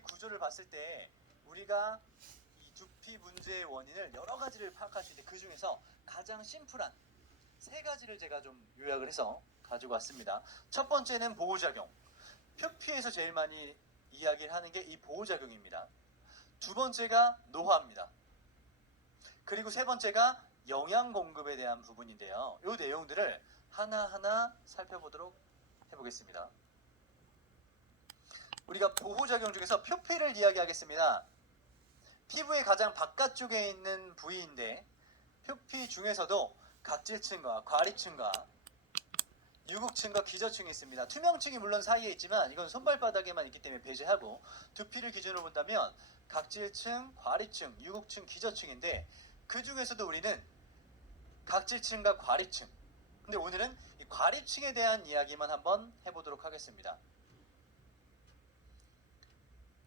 두피 구조를 봤을 때 우리가 이 두피 문제의 원인을 여러 가지를 파악할 수 있는데 그 중에서 가장 심플한 세 가지를 제가 좀 요약을 해서 가지고 왔습니다. 첫 번째는 보호작용. 표피에서 제일 많이 이야기를 하는 게 이 보호작용입니다. 두 번째가 노화입니다. 그리고 세 번째가 영양 공급에 대한 부분인데요. 이 내용들을 하나하나 살펴보도록 해보겠습니다. 우리가 보호작용 중에서 표피를 이야기하겠습니다. 피부의 가장 바깥쪽에 있는 부위인데 표피 중에서도 각질층과 과립층과 유국층과 기저층이 있습니다. 투명층이 물론 사이에 있지만 이건 손발바닥에만 있기 때문에 배제하고 두피를 기준으로 본다면 각질층, 과립층, 유국층, 기저층인데 그 중에서도 우리는 각질층과 과립층. 근데 오늘은 이 과립층에 대한 이야기만 한번 해보도록 하겠습니다.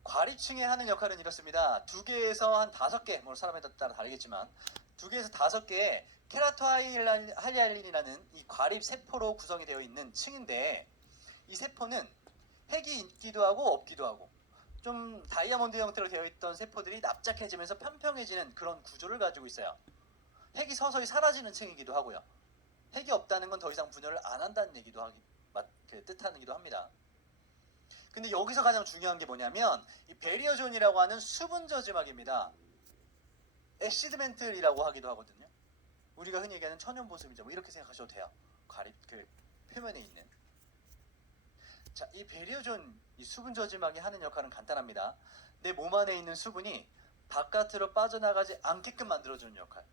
과립층에 하는 역할은 이렇습니다. 2개에서 한 5개, 뭐 사람에 따라 다르겠지만 2개에서 5개의 케라토하이알린이라는 이 과립 세포로 구성이 되어 있는 층인데 이 세포는 핵이 있기도 하고 없기도 하고 좀 다이아몬드 형태로 되어 있던 세포들이 납작해지면서 편평해지는 그런 구조를 가지고 있어요. 핵이 서서히 사라지는 층이기도 하고요. 핵이 없다는 건 더 이상 분열을 안 한다는 얘기도 뜻하기도 합니다. 근데 여기서 가장 중요한 게 뭐냐면 이 베리어존이라고 하는 수분 저지막입니다. 애시드멘틀이라고 하기도 하거든요. 우리가 흔히 얘기하는 천연 보습이죠. 뭐 이렇게 생각하셔도 돼요. 과립 그 표면에 있는. 자, 이 베리어존 이 수분 저지막이 하는 역할은 간단합니다. 내 몸 안에 있는 수분이 바깥으로 빠져나가지 않게끔 만들어주는 역할.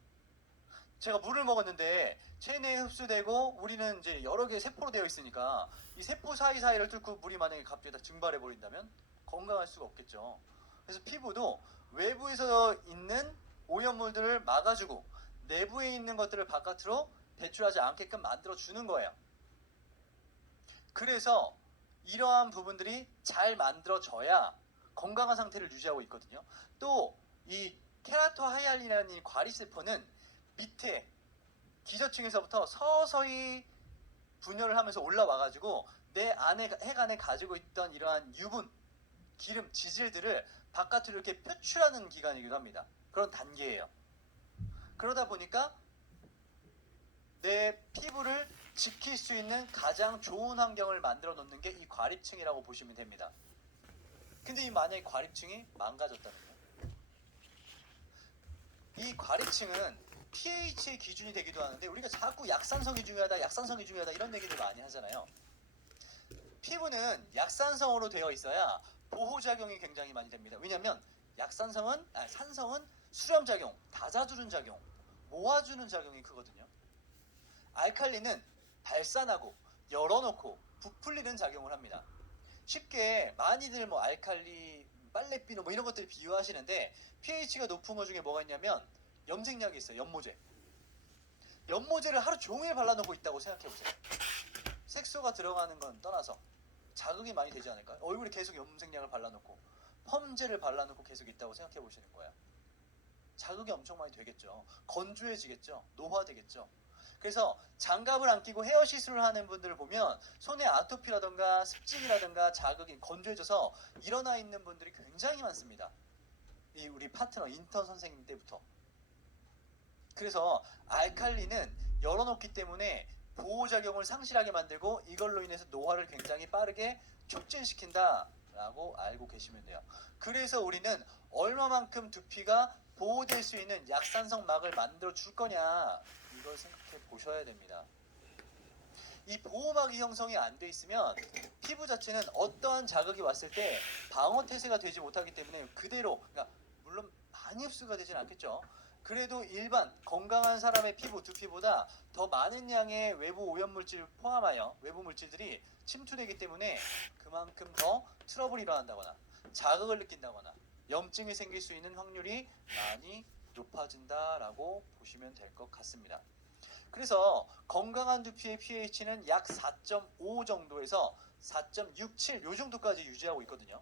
제가 물을 먹었는데 체내에 흡수되고 우리는 이제 여러 개의 세포로 되어 있으니까 이 세포 사이사이를 뚫고 물이 만약에 갑자기 다 증발해 버린다면 건강할 수가 없겠죠. 그래서 피부도 외부에서 있는 오염물들을 막아주고 내부에 있는 것들을 바깥으로 배출하지 않게끔 만들어 주는 거예요. 그래서 이러한 부분들이 잘 만들어져야 건강한 상태를 유지하고 있거든요. 또 이 케라토하이알린이라는 이 과립세포는 밑에 기저층에서부터 서서히 분열을 하면서 올라와가지고 내 안에 핵 안에 가지고 있던 이러한 유분, 기름, 지질들을 바깥으로 이렇게 표출하는 기관이기도 합니다. 그런 단계예요. 그러다 보니까 내 피부를 지킬 수 있는 가장 좋은 환경을 만들어 놓는 게 이 과립층이라고 보시면 됩니다. 근데 이 만약에 과립층이 망가졌다면요? 이 과립층은 pH의 기준이 되기도 하는데 우리가 자꾸 약산성이 중요하다, 약산성이 중요하다 이런 얘기들 많이 하잖아요. 피부는 약산성으로 되어 있어야 보호작용이 굉장히 많이 됩니다. 왜냐하면 산성은 수렴작용, 닫아주는 작용, 모아주는 작용이 크거든요. 알칼리는 발산하고 열어놓고 부풀리는 작용을 합니다. 쉽게 많이들 뭐 알칼리, 빨래비누 뭐 이런 것들 비유하시는데 pH가 높은 것 중에 뭐가 있냐면 염색약이 있어요. 연모제. 연모제를 하루 종일 발라놓고 있다고 생각해보세요. 색소가 들어가는 건 떠나서 자극이 많이 되지 않을까요? 얼굴에 계속 염색약을 발라놓고 펌제를 발라놓고 계속 있다고 생각해보시는 거예요. 자극이 엄청 많이 되겠죠. 건조해지겠죠. 노화되겠죠. 그래서 장갑을 안 끼고 헤어 시술을 하는 분들을 보면 손에 아토피라던가 습진이라던가 자극이 건조해져서 일어나 있는 분들이 굉장히 많습니다. 이 우리 파트너 인턴 선생님 때부터. 그래서 알칼리는 열어놓기 때문에 보호작용을 상실하게 만들고 이걸로 인해서 노화를 굉장히 빠르게 촉진시킨다라고 알고 계시면 돼요. 그래서 우리는 얼마만큼 두피가 보호될 수 있는 약산성 막을 만들어 줄 거냐 이걸 생각해 보셔야 됩니다. 이 보호막이 형성이 안 돼 있으면 피부 자체는 어떠한 자극이 왔을 때 방어 태세가 되지 못하기 때문에 그대로, 그러니까 물론 많이 흡수가 되진 않겠죠. 그래도 일반 건강한 사람의 피부, 두피보다 더 많은 양의 외부 오염물질을 포함하여 외부 물질들이 침투되기 때문에 그만큼 더 트러블이 일어난다거나 자극을 느낀다거나 염증이 생길 수 있는 확률이 많이 높아진다라고 보시면 될 것 같습니다. 그래서 건강한 두피의 pH는 약 4.5 정도에서 4.67 요 정도까지 유지하고 있거든요.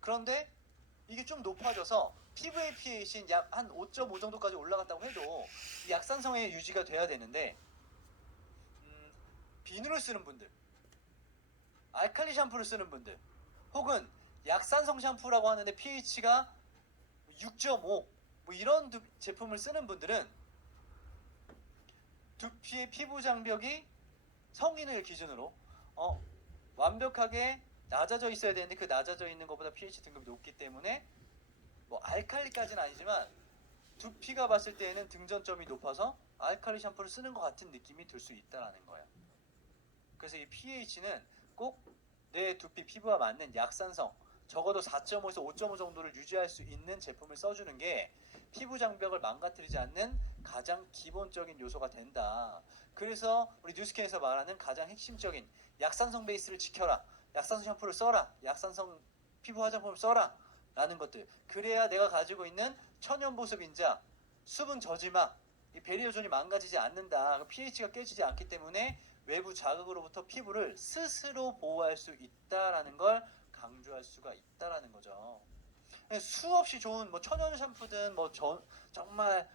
그런데 이게 좀 높아져서 피부의 pH는 약 한 5.5 정도까지 올라갔다고 해도 이 약산성의 유지가 돼야 되는데 비누를 쓰는 분들, 알칼리 샴푸를 쓰는 분들, 혹은 약산성 샴푸라고 하는데 pH가 6.5 뭐 이런 제품을 쓰는 분들은 두피의 피부 장벽이 성인을 기준으로 완벽하게 낮아져 있어야 되는데 그 낮아져 있는 것보다 pH 등급이 높기 때문에 뭐 알칼리까지는 아니지만 두피가 봤을 때에는 등전점이 높아서 알칼리 샴푸를 쓰는 것 같은 느낌이 들 수 있다라는 거예요. 그래서 이 pH는 꼭 내 두피 피부와 맞는 약산성 적어도 4.5에서 5.5 정도를 유지할 수 있는 제품을 써주는 게 피부 장벽을 망가뜨리지 않는 가장 기본적인 요소가 된다. 그래서 우리 뉴스캔에서 말하는 가장 핵심적인 약산성 베이스를 지켜라, 약산성 샴푸를 써라, 약산성 피부 화장품을 써라 라는 것들, 그래야 내가 가지고 있는 천연 보습 인자, 수분 저지막, 이 베리어존이 망가지지 않는다. pH가 깨지지 않기 때문에 외부 자극으로부터 피부를 스스로 보호할 수 있다라는 걸 강조할 수가 있다라는 거죠. 수없이 좋은 뭐 천연 샴푸든 뭐 정말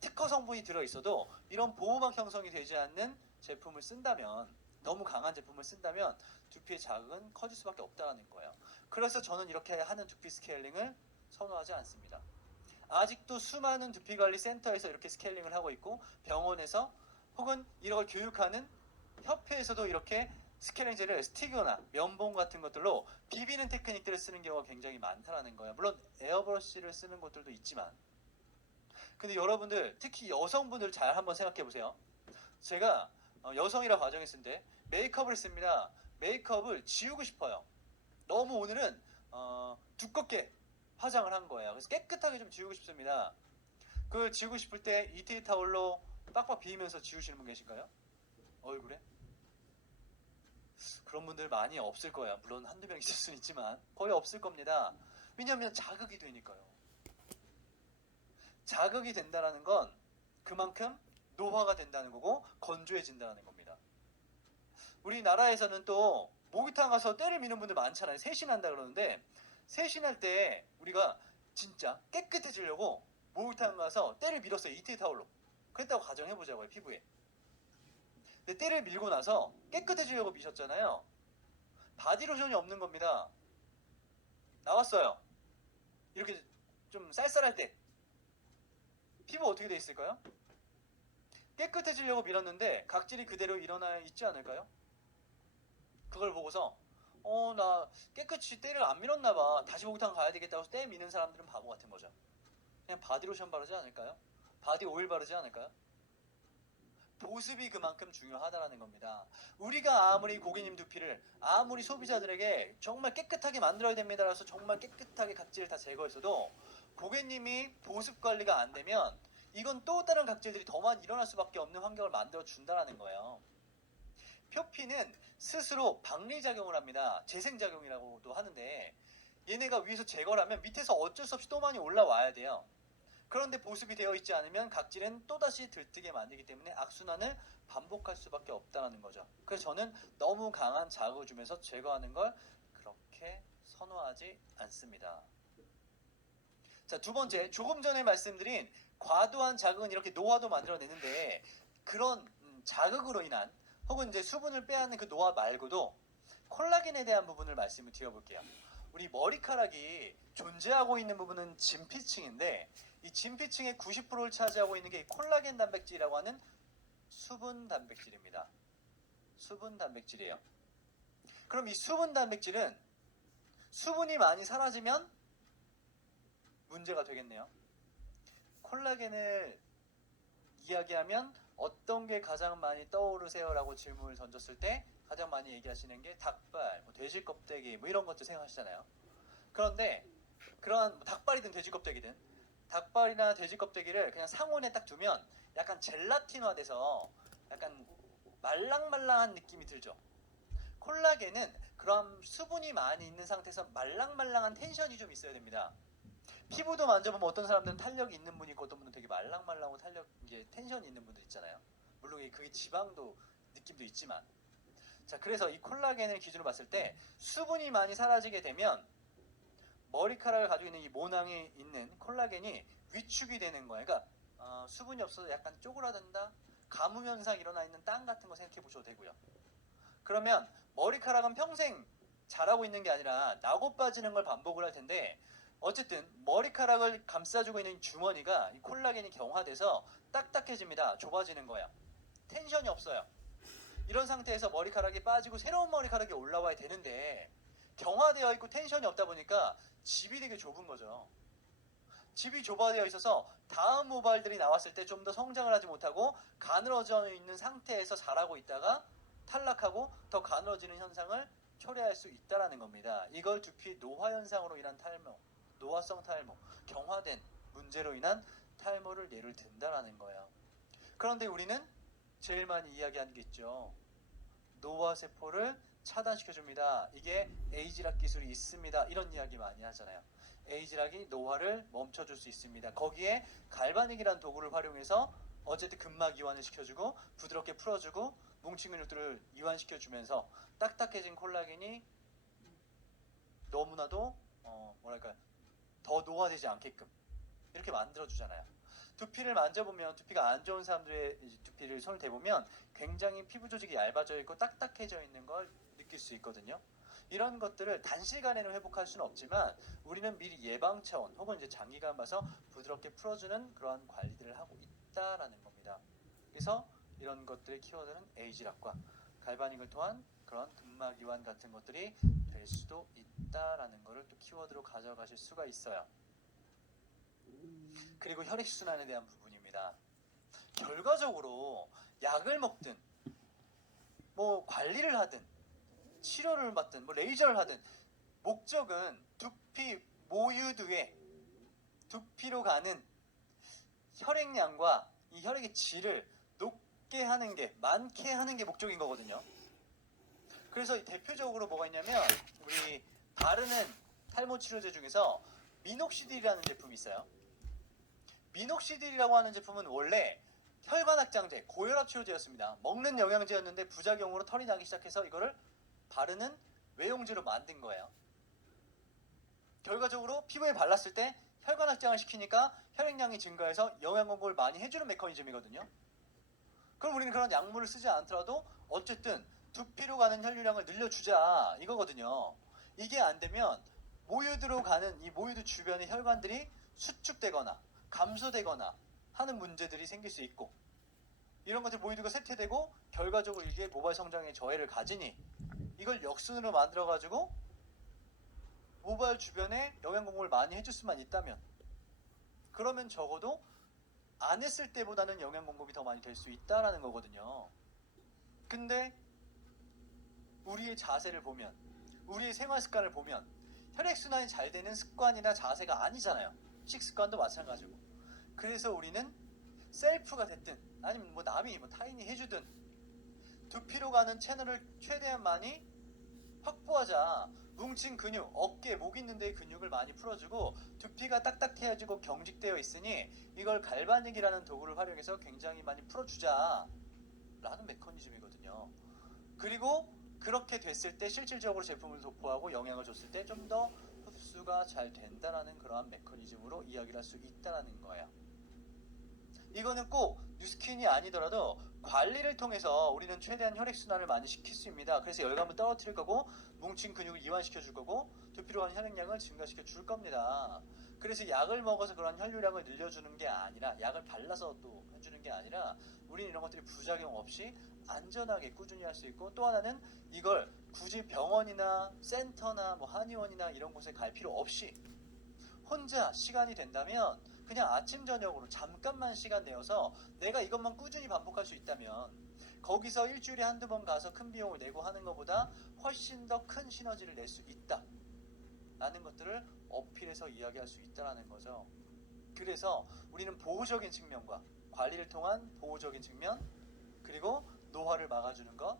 특허 성분이 들어 있어도 이런 보호막 형성이 되지 않는 제품을 쓴다면, 너무 강한 제품을 쓴다면 두피의 자극은 커질 수밖에 없다라는 거예요. 그래서 저는 이렇게 하는 두피 스케일링을 선호하지 않습니다. 아직도 수많은 두피관리 센터에서 이렇게 스케일링을 하고 있고, 병원에서 혹은 이걸 교육하는 협회에서도 이렇게 스케일링제를 스티그나 면봉 같은 것들로 비비는 테크닉들을 쓰는 경우가 굉장히 많다라는 거예요. 물론 에어브러쉬를 쓰는 곳들도 있지만, 근데 여러분들 특히 여성분들 잘 한번 생각해 보세요. 제가 여성이라 가정했을 때 메이크업을 씁니다. 메이크업을 지우고 싶어요. 너무 오늘은 두껍게 화장을 한 거예요. 그래서 깨끗하게 좀 지우고 싶습니다. 그 지우고 싶을 때 이태리 타올로 빡빡 비비면서 지우시는 분 계신가요? 얼굴에? 그런 분들 많이 없을 거예요. 물론 한두 명 있을 수는 있지만 거의 없을 겁니다. 왜냐하면 자극이 되니까요. 자극이 된다는 건 그만큼 노화가 된다는 거고 건조해진다는 겁니다. 우리나라에서는 또 목욕탕 가서 때를 미는 분들 많잖아요. 세신한다 그러는데, 세신할 때 우리가 진짜 깨끗해지려고 목욕탕 가서 때를 밀었어요. 이틀 타올로. 그랬다고 가정해보자고요. 피부에. 근데 때를 밀고 나서 깨끗해지려고 미셨잖아요. 바디로션이 없는 겁니다. 나왔어요. 이렇게 좀 쌀쌀할 때 피부 어떻게 돼 있을까요? 깨끗해지려고 밀었는데 각질이 그대로 일어나 있지 않을까요? 그걸 보고서 나 깨끗이 때를 안 밀었나 봐, 다시 목욕탕 가야 되겠다고 때 미는 사람들은 바보 같은 거죠. 그냥 바디로션 바르지 않을까요? 바디 오일 바르지 않을까요? 보습이 그만큼 중요하다라는 겁니다. 우리가 아무리 고객님 두피를 아무리 소비자들에게 정말 깨끗하게 만들어야 됩니다라서 정말 깨끗하게 각질을 다 제거했어도 고객님이 보습 관리가 안 되면 이건 또 다른 각질들이 더 많이 일어날 수밖에 없는 환경을 만들어 준다라는 거예요. 표피는 스스로 박리작용을 합니다. 재생작용이라고도 하는데, 얘네가 위에서 제거를 하면 밑에서 어쩔 수 없이 또 많이 올라와야 돼요. 그런데 보습이 되어 있지 않으면 각질은 또다시 들뜨게 만들기 때문에 악순환을 반복할 수밖에 없다는 거죠. 그래서 저는 너무 강한 자극을 주면서 제거하는 걸 그렇게 선호하지 않습니다. 자, 두 번째, 조금 전에 말씀드린 과도한 자극은 이렇게 노화도 만들어내는데, 그런 자극으로 인한 혹은 이제 수분을 빼앗는 그 노화 말고도 콜라겐에 대한 부분을 말씀을 드려볼게요. 우리 머리카락이 존재하고 있는 부분은 진피층인데, 이 진피층의 90%를 차지하고 있는 게 콜라겐 단백질이라고 하는 수분 단백질입니다. 수분 단백질이에요. 그럼 이 수분 단백질은 수분이 많이 사라지면 문제가 되겠네요. 콜라겐을 이야기하면 어떤 게 가장 많이 떠오르세요? 라고 질문을 던졌을 때 가장 많이 얘기하시는 게 닭발, 뭐 돼지 껍데기 뭐 이런 것들 생각하시잖아요. 그런데 그런 닭발이든 돼지 껍데기든 닭발이나 돼지 껍데기를 그냥 상온에 딱 두면 약간 젤라틴화돼서 약간 말랑말랑한 느낌이 들죠. 콜라겐은 그런 수분이 많이 있는 상태에서 말랑말랑한 텐션이 좀 있어야 됩니다. 피부도 만져보면 어떤 사람들은 탄력이 있는 분이 있고 어떤 분은 되게 말랑말랑하고 탄력, 이게 텐션이 있는 분들 있잖아요. 물론 그게 지방도 느낌도 있지만, 자, 그래서 이 콜라겐을 기준으로 봤을 때 수분이 많이 사라지게 되면 머리카락을 가지고 있는 이 모낭에 있는 콜라겐이 위축이 되는 거예요. 그러니까 수분이 없어서 약간 쪼그라든다, 가뭄 현상 일어나 있는 땅 같은 거 생각해 보셔도 되고요. 그러면 머리카락은 평생 자라고 있는 게 아니라 나고 빠지는 걸 반복을 할 텐데, 어쨌든 머리카락을 감싸주고 있는 주머니가 이 콜라겐이 경화돼서 딱딱해집니다. 좁아지는 거야. 텐션이 없어요. 이런 상태에서 머리카락이 빠지고 새로운 머리카락이 올라와야 되는데 경화되어 있고 텐션이 없다 보니까 집이 되게 좁은 거죠. 집이 좁아되어 있어서 다음 모발들이 나왔을 때 좀 더 성장을 하지 못하고 가늘어져 있는 상태에서 자라고 있다가 탈락하고 더 가늘어지는 현상을 초래할 수 있다는 겁니다. 이걸 두피 노화 현상으로 인한 탈모, 노화성 탈모, 경화된 문제로 인한 탈모를 예를 든다는 거예요. 그런데 우리는 제일 많이 이야기하는 게 있죠. 노화세포를 차단시켜줍니다. 이게 에이지락 기술이 있습니다. 이런 이야기 많이 하잖아요. 에이지락이 노화를 멈춰줄 수 있습니다. 거기에 갈바닉이라는 도구를 활용해서 어쨌든 근막 이완을 시켜주고 부드럽게 풀어주고 뭉친 근육들을 이완시켜주면서 딱딱해진 콜라겐이 너무나도 뭐랄까 더 노화되지 않게끔 이렇게 만들어주잖아요. 두피를 만져보면 두피가 안 좋은 사람들의 두피를 손을 대보면 굉장히 피부 조직이 얇아져 있고 딱딱해져 있는 걸 느낄 수 있거든요. 이런 것들을 단시간에는 회복할 수는 없지만 우리는 미리 예방 차원 혹은 이제 장기간 봐서 부드럽게 풀어주는 그러한 관리들을 하고 있다라는 겁니다. 그래서 이런 것들의 키워드는 에이지락과 갈바닉을 통한 그런 근막 이완 같은 것들이 될 수도 있다라는 것을 또 키워드로 가져가실 수가 있어요. 그리고 혈액순환에 대한 부분입니다. 결과적으로 약을 먹든 뭐 관리를 하든 치료를 받든 뭐 레이저를 하든 목적은 두피 모유두에 두피로 가는 혈액량과 이 혈액의 질을 높게 하는 게 많게 하는 게 목적인 거거든요. 그래서 대표적으로 뭐가 있냐면 우리 바르는 탈모 치료제 중에서 미녹시딜이라는 제품이 있어요. 미녹시딜이라고 하는 제품은 원래 혈관 확장제, 고혈압 치료제였습니다. 먹는 영양제였는데 부작용으로 털이 나기 시작해서 이거를 바르는 외용제로 만든 거예요. 결과적으로 피부에 발랐을 때 혈관 확장을 시키니까 혈액량이 증가해서 영양 공급을 많이 해주는 메커니즘이거든요. 그럼 우리는 그런 약물을 쓰지 않더라도 어쨌든 두피로 가는 혈류량을 늘려주자 이거거든요. 이게 안 되면 모유두로 가는 이 모유두 주변의 혈관들이 수축되거나 감소되거나 하는 문제들이 생길 수 있고, 이런 것들 모유두가 쇠퇴되고 결과적으로 이게 모발 성장에 저해를 가지니 이걸 역순으로 만들어 가지고 모발 주변에 영양 공급을 많이 해줄 수만 있다면, 그러면 적어도 안 했을 때보다는 영양 공급이 더 많이 될 수 있다라는 거거든요. 근데 우리의 자세를 보면, 우리의 생활 습관을 보면 혈액순환이 잘 되는 습관이나 자세가 아니잖아요. 식습관도 마찬가지고. 그래서 우리는 셀프가 됐든 아니면 뭐 남이 뭐 타인이 해주든 두피로 가는 채널을 최대한 많이 확보하자. 뭉친 근육, 어깨, 목 있는 데의 근육을 많이 풀어주고 두피가 딱딱해지고 경직되어 있으니 이걸 갈바닉이라는 도구를 활용해서 굉장히 많이 풀어주자 라는 메커니즘이거든요. 그리고 그렇게 됐을 때 실질적으로 제품을 도포하고 영향을 줬을 때 좀 더 흡수가 잘 된다라는 그러한 메커니즘으로 이야기를 할 수 있다는 거예요. 이거는 꼭 뉴스킨이 아니더라도 관리를 통해서 우리는 최대한 혈액순환을 많이 시킬 수 있습니다. 그래서 열감을 떨어뜨릴 거고 뭉친 근육을 이완시켜 줄 거고 두피로 가는 혈액량을 증가시켜 줄 겁니다. 그래서 약을 먹어서 그런 혈류량을 늘려주는 게 아니라, 약을 발라서 또 해주는 게 아니라 우리는 이런 것들이 부작용 없이 안전하게 꾸준히 할 수 있고, 또 하나는 이걸 굳이 병원이나 센터나 뭐 한의원이나 이런 곳에 갈 필요 없이 혼자 시간이 된다면 그냥 아침 저녁으로 잠깐만 시간 내어서 내가 이것만 꾸준히 반복할 수 있다면 거기서 일주일에 한두 번 가서 큰 비용을 내고 하는 것보다 훨씬 더 큰 시너지를 낼 수 있다 라는 것들을 어필해서 이야기할 수 있다는 거죠. 그래서 우리는 보호적인 측면과 관리를 통한 보호적인 측면, 그리고 노화를 막아주는 것,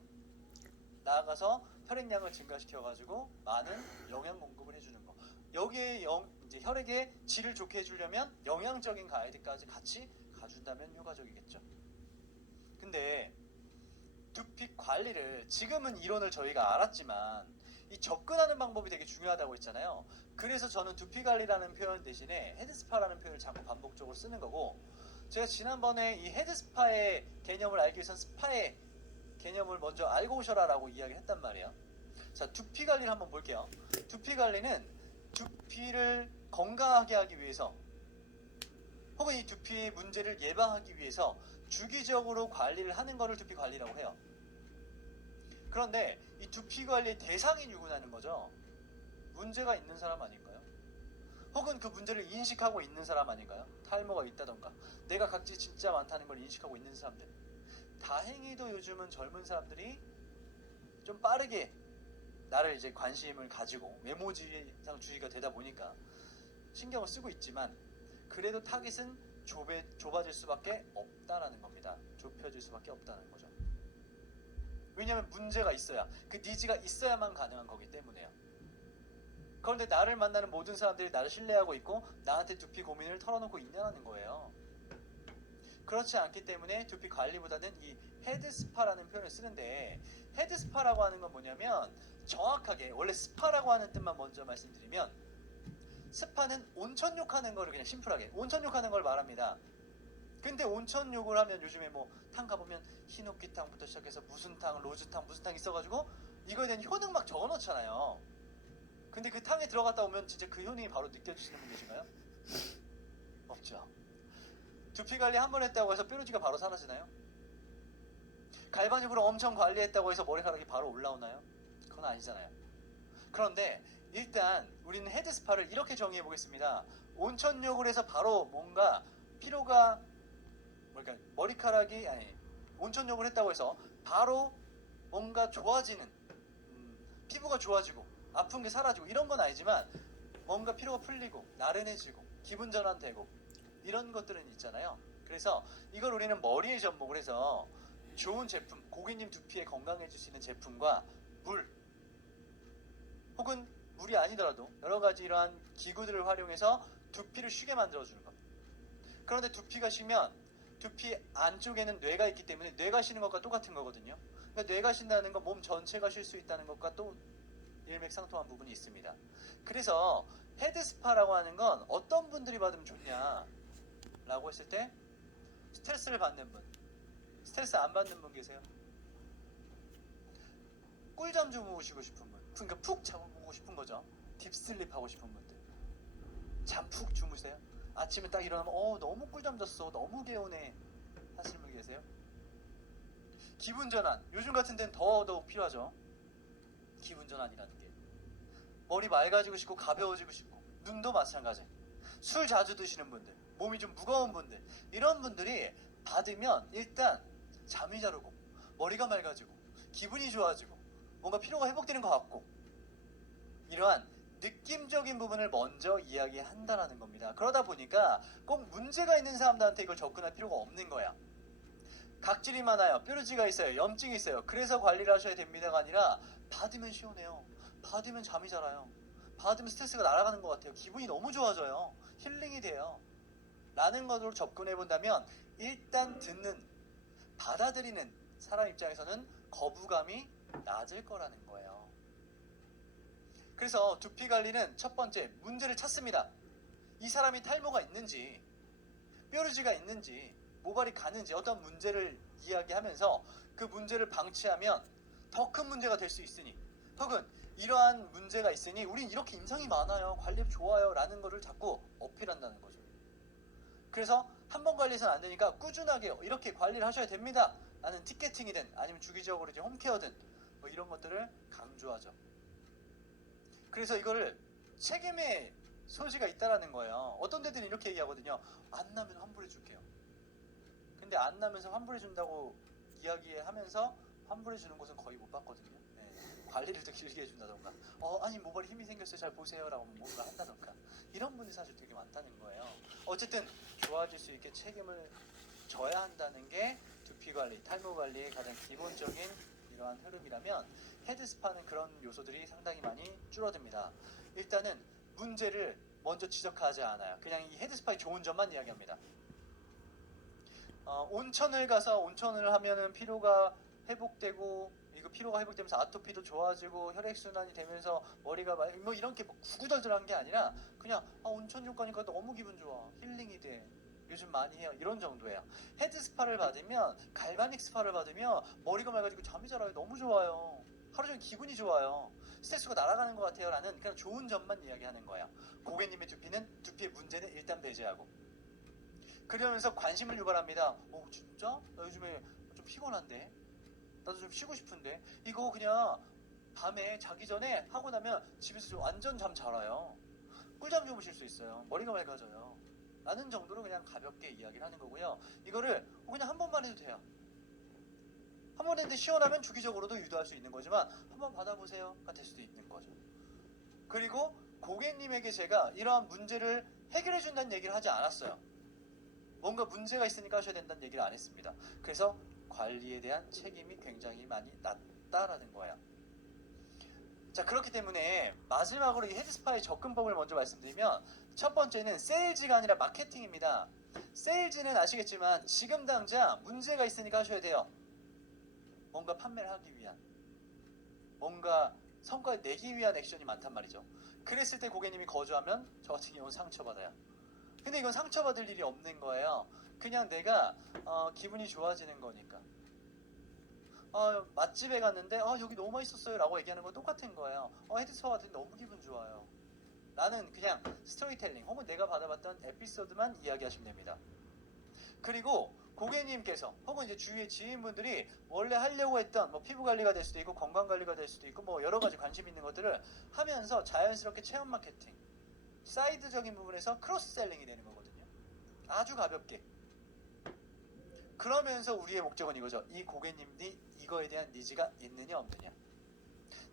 나아가서 혈액량을 증가시켜가지고 많은 영양 공급을 해주는 것, 여기에 이제 혈액의 질을 좋게 해주려면 영양적인 가이드까지 같이 가준다면 효과적이겠죠. 근데 두피 관리를 지금은 이론을 저희가 알았지만 이 접근하는 방법이 되게 중요하다고 했잖아요. 그래서 저는 두피 관리라는 표현 대신에 헤드스파라는 표현을 자꾸 반복적으로 쓰는 거고, 제가 지난번에 이 헤드스파의 개념을 알기 위해선 스파의 개념을 먼저 알고 오셔라라고 이야기를 했단 말이에요. 자, 두피 관리를 한번 볼게요. 두피 관리는 두피를 건강하게 하기 위해서 혹은 이 두피의 문제를 예방하기 위해서 주기적으로 관리를 하는 것을 두피 관리라고 해요. 그런데 이 두피 관리의 대상이 누구냐는 거죠. 문제가 있는 사람 아닐까요? 혹은 그 문제를 인식하고 있는 사람 아닌가요? 탈모가 있다던가 내가 각질 진짜 많다는 걸 인식하고 있는 사람들. 다행히도 요즘은 젊은 사람들이 좀 빠르게 나를 이제 관심을 가지고 외모지상주의가 되다 보니까 신경을 쓰고 있지만 그래도 타깃은 좁아질 수밖에 없다라는 겁니다. 좁혀질 수밖에 없다는 거죠. 왜냐하면 문제가 있어야, 그 니즈가 있어야만 가능한 거기 때문에요. 그런데 나를 만나는 모든 사람들이 나를 신뢰하고 있고 나한테 두피 고민을 털어놓고 있냐는 거예요. 그렇지 않기 때문에 두피 관리보다는 이 헤드스파라는 표현을 쓰는데, 헤드스파라고 하는 건 뭐냐면 정확하게 원래 스파라고 하는 뜻만 먼저 말씀드리면, 스파는 온천욕하는 거를 그냥 심플하게 온천욕하는 걸 말합니다. 근데 온천욕을 하면 요즘에 뭐 탕 가보면 히노키탕부터 시작해서 무슨 탕, 로즈탕, 무슨 탕 있어가지고 이거에 대한 효능 막 적어놓잖아요. 근데 그 탕에 들어갔다 오면 진짜 그 효능이 바로 느껴지시는 분 계신가요? 없죠. 두피 관리 한 번 했다고 해서 뾰루지가 바로 사라지나요? 갈바닉으로 엄청 관리했다고 해서 머리카락이 바로 올라오나요? 그건 아니잖아요. 그런데 일단 우리는 헤드스파를 이렇게 정의해 보겠습니다. 온천욕을 해서 바로 뭔가 피로가 머리카락이 온천욕을 했다고 해서 바로 뭔가 좋아지는, 피부가 좋아지고 아픈 게 사라지고 이런 건 아니지만 뭔가 피로가 풀리고 나른해지고 기분 전환되고 이런 것들은 있잖아요. 그래서 이걸 우리는 머리에 접목을 해서 좋은 제품, 고객님 두피에 건강해질 수 있는 제품과 물, 혹은 물이 아니더라도 여러 가지 이러한 기구들을 활용해서 두피를 쉬게 만들어주는 겁니다. 그런데 두피가 쉬면 두피 안쪽에는 뇌가 있기 때문에 뇌가 쉬는 것과 똑같은 거거든요. 그러니까 뇌가 쉰다는 건 몸 전체가 쉴 수 있다는 것과 또 일맥상통한 부분이 있습니다. 그래서 헤드스파라고 하는 건 어떤 분들이 받으면 좋냐라고 했을 때, 스트레스를 받는 분, 스트레스 안 받는 분 계세요? 꿀잠 주무시고 싶은 분, 그러니까 푹 자고 싶은 거죠. 딥슬립 하고 싶은 분들, 잠 푹 주무세요? 아침에 딱 일어나면 너무 꿀잠 잤어, 너무 개운해 하시는 분 계세요? 기분 전환, 요즘 같은 데는 더더욱 필요하죠. 기분 전환이라는 게 머리 맑아지고 싶고 가벼워지고 싶고, 눈도 마찬가지. 술 자주 드시는 분들, 몸이 좀 무거운 분들, 이런 분들이 받으면 일단 잠이 잘 오고 머리가 맑아지고 기분이 좋아지고 뭔가 피로가 회복되는 것 같고, 이러한 느낌적인 부분을 먼저 이야기한다라는 겁니다. 그러다 보니까 꼭 문제가 있는 사람들한테 이걸 접근할 필요가 없는 거야. 각질이 많아요, 뾰루지가 있어요, 염증이 있어요, 그래서 관리를 하셔야 됩니다가 아니라 받으면 시원해요, 받으면 잠이 잘 와요, 받으면 스트레스가 날아가는 것 같아요, 기분이 너무 좋아져요, 힐링이 돼요 라는 것으로 접근해 본다면 일단 듣는, 받아들이는 사람 입장에서는 거부감이 낮을 거라는 거예요. 그래서 두피 관리는 첫 번째, 문제를 찾습니다. 이 사람이 탈모가 있는지, 뾰루지가 있는지, 모발이 가는지, 어떤 문제를 이야기하면서 그 문제를 방치하면 더 큰 문제가 될 수 있으니, 혹은 이러한 문제가 있으니 우린 이렇게 임상이 많아요, 관리 좋아요 라는 거를 자꾸 어필한다는 거죠. 그래서 한 번 관리해서는 안 되니까 꾸준하게 이렇게 관리를 하셔야 됩니다 라는 티켓팅이든 아니면 주기적으로 이제 홈케어든 뭐 이런 것들을 강조하죠. 그래서 이거를 책임의 소지가 있다라는 거예요. 어떤 데들은 이렇게 얘기하거든요. 안 나면 환불해 줄게요. 근데 안 나면서 환불해 준다고 이야기하면서 환불해 주는 곳은 거의 못 봤거든요. 네. 관리를 더 길게 해준다던가, 아니 모발에 힘이 생겼어요, 잘 보세요 라고 뭔가 한다던가, 이런 분이 사실 되게 많다는 거예요. 어쨌든 좋아질 수 있게 책임을 져야 한다는 게 두피 관리, 탈모 관리의 가장 기본적인 이러한 흐름이라면, 헤드스파는 그런 요소들이 상당히 많이 줄어듭니다. 일단은 문제를 먼저 지적하지 않아요. 그냥 이 헤드스파의 좋은 점만 이야기합니다. 온천을 가서 온천을 하면은 피로가 회복되고, 이거 피로가 회복되면서 아토피도 좋아지고 혈액순환이 되면서 머리가 뭐 이렇게 뭐 구구절절한 게 아니라 그냥 온천욕 가니까 너무 기분 좋아, 힐링이 돼, 요즘 많이 해요, 이런 정도예요. 헤드 스파를 받으면, 갈바닉 스파를 받으면 머리가 맑아지고 잠이 잘 와요, 너무 좋아요, 하루 종일 기분이 좋아요. 스트레스가 날아가는 것 같아요 라는 그냥 좋은 점만 이야기하는 거예요. 고객님의 두피의 문제는 일단 배제하고, 그러면서 관심을 유발합니다. 진짜? 나 요즘에 좀 피곤한데, 나도 좀 쉬고 싶은데, 이거 그냥 밤에 자기 전에 하고 나면 집에서 좀 완전 잠 잘 와요. 꿀잠 주무실 수 있어요. 머리가 맑아져요. 라는 정도로 그냥 가볍게 이야기를 하는 거고요. 이거를 그냥 한 번만 해도 돼요. 한 번 했는데 시원하면 주기적으로도 유도할 수 있는 거지만 한번 받아보세요가 될 수도 있는 거죠. 그리고 고객님에게 제가 이러한 문제를 해결해 준다는 얘기를 하지 않았어요. 뭔가 문제가 있으니까 하셔야 된다는 얘기를 안 했습니다. 그래서 관리에 대한 책임이 굉장히 많이 낮다라는 거예요. 자, 그렇기 때문에 마지막으로 이 헤드스파의 접근법을 먼저 말씀드리면, 첫 번째는 세일즈가 아니라 마케팅입니다. 세일즈는 아시겠지만 지금 당장 문제가 있으니까 하셔야 돼요. 뭔가 판매를 하기 위한, 뭔가 성과를 내기 위한 액션이 많단 말이죠. 그랬을 때 고객님이 거주하면 저 같은 경우는 상처받아요. 근데 이건 상처받을 일이 없는 거예요. 그냥 내가 기분이 좋아지는 거니까. 맛집에 갔는데 여기 너무 맛있었어요 라고 얘기하는 건 똑같은 거예요. 헤드스파 같은데 너무 기분 좋아요. 라는 그냥 스토리텔링 혹은 내가 받아봤던 에피소드만 이야기하시면 됩니다. 그리고 고객님께서 혹은 이제 주위의 지인분들이 원래 하려고 했던 뭐 피부 관리가 될 수도 있고 건강 관리가 될 수도 있고 뭐 여러 가지 관심 있는 것들을 하면서 자연스럽게 체험 마케팅, 사이드적인 부분에서 크로스셀링이 되는 거거든요. 아주 가볍게. 그러면서 우리의 목적은 이거죠. 이 고객님들이 이거에 대한 니즈가 있느냐 없느냐.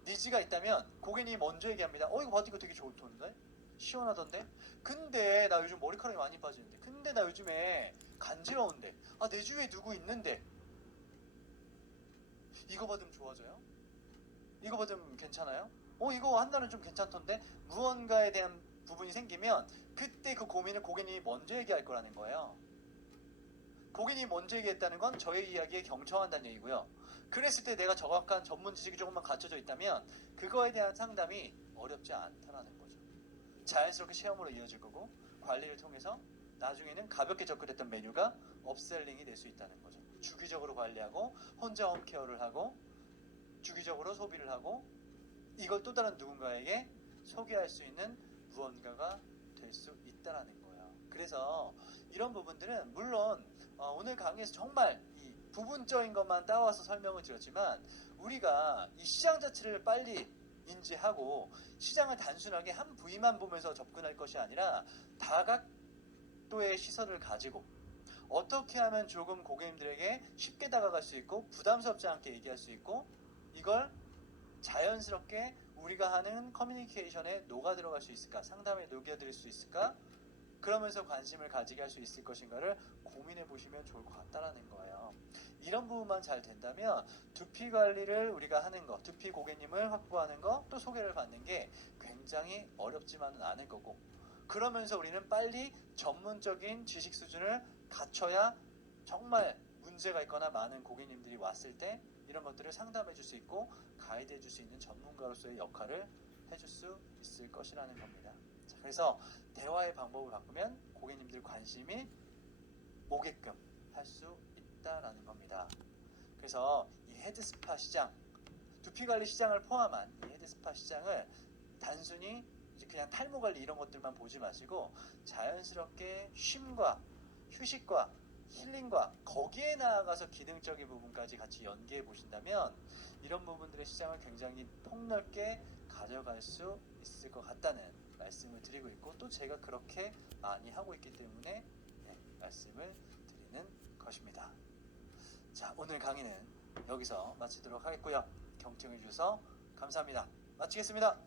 니즈가 있다면 고객님이 먼저 얘기합니다. 이거 바디가 되게 좋던데? 시원하던데? 근데 나 요즘 머리카락이 많이 빠지는데, 근데 나 요즘에 간지러운데, 내 주위에 누구 있는데, 이거 받으면 좋아져요? 이거 받으면 괜찮아요? 이거 한다는 좀 괜찮던데? 무언가에 대한 부분이 생기면 그때 그 고민을 고객님이 먼저 얘기할 거라는 거예요. 고객님이 먼저 얘기했다는 건 저의 이야기에 경청한다는 얘기고요. 그랬을 때 내가 정확한 전문 지식이 조금만 갖춰져 있다면 그거에 대한 상담이 어렵지 않다라는 거죠. 자연스럽게 체험으로 이어질 거고, 관리를 통해서 나중에는 가볍게 접근했던 메뉴가 업셀링이 될 수 있다는 거죠. 주기적으로 관리하고 혼자 홈케어를 하고 주기적으로 소비를 하고 이걸 또 다른 누군가에게 소개할 수 있는 무언가가 될 수 있다라는 거예요. 그래서 이런 부분들은 물론 오늘 강의에서 정말 이 부분적인 것만 따와서 설명을 드렸지만, 우리가 이 시장 자체를 빨리 인지하고 시장을 단순하게 한 부위만 보면서 접근할 것이 아니라 다각도의 시선을 가지고 어떻게 하면 조금 고객님들에게 쉽게 다가갈 수 있고 부담스럽지 않게 얘기할 수 있고 이걸 자연스럽게 우리가 하는 커뮤니케이션에 녹아 들어갈 수 있을까, 상담에 녹여드릴 수 있을까, 그러면서 관심을 가지게 할 수 있을 것인가를 고민해 보시면 좋을 것 같다라는 거예요. 이런 부분만 잘 된다면 두피 관리를 우리가 하는 거, 두피 고객님을 확보하는 거, 또 소개를 받는 게 굉장히 어렵지만은 않을 거고, 그러면서 우리는 빨리 전문적인 지식 수준을 갖춰야 정말 문제가 있거나 많은 고객님들이 왔을 때 이런 것들을 상담해 줄 수 있고 가이드해 줄 수 있는 전문가로서의 역할을 해줄 수 있을 것이라는 겁니다. 자, 그래서 대화의 방법을 바꾸면 고객님들 관심이 오게끔 할 수 있다라는 겁니다. 그래서 이 헤드스파 시장, 두피관리 시장을 포함한 이 헤드스파 시장을 단순히 이제 그냥 탈모 관리 이런 것들만 보지 마시고 자연스럽게 쉼과 휴식과 힐링과 거기에 나아가서 기능적인 부분까지 같이 연계해 보신다면 이런 부분들의 시장을 굉장히 폭넓게 가져갈 수 있을 것 같다는 말씀을 드리고 있고, 또 제가 그렇게 많이 하고 있기 때문에 말씀을 드리는 것입니다. 자, 오늘 강의는 여기서 마치도록 하겠고요. 경청해 주셔서 감사합니다. 마치겠습니다.